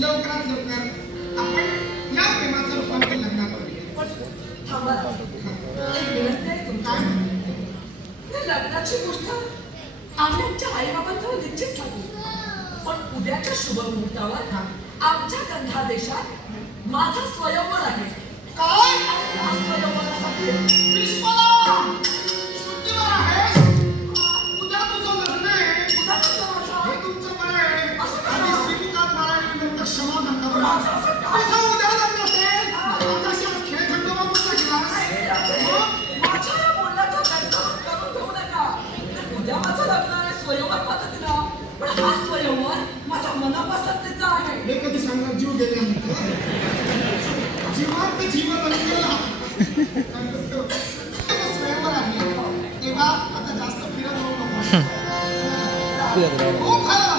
लवकरात लवकर आपण या प्रेमाचं रूपांतर लग्नात करूया. थांबा एक विनंती आहे तुमच्या. लग्नाची गोष्ट आम्ही आमच्या आईबाबांजवळ निश्चित सांगू, पण उद्याच्या शुभ मुहूर्तावर आमच्या गंधादेशात माझा स्वयंवर आहे. काय स्वयंवरासाठी विश्वाला शुद्धीवर आहेस. उद्या तुझं लग्न आहे. उद्या तुझं माझं हे तुमचं बरं आहे. आणि श्रीमुखात नारायण क्षमा नका बरं. माझं तुझं उद्या लग्न असेल आताशी आज खेळ खंडोबा कुठला केलास? माझ्या या बोलण्याचा गैरसमज करून घेऊ नका. उद्या माझं लग्न आहे, स्वयंवर पद्धतीनं, पण हा स्वयंवर माझ्या मनापसंतीचा आहे. हे कधी सांगणार जीव गेल्यानंतर जीवात जीव बनलेला स्वयंवर आहे. तेव्हा आता जास्त फिरत राहू नको. खूप झालं.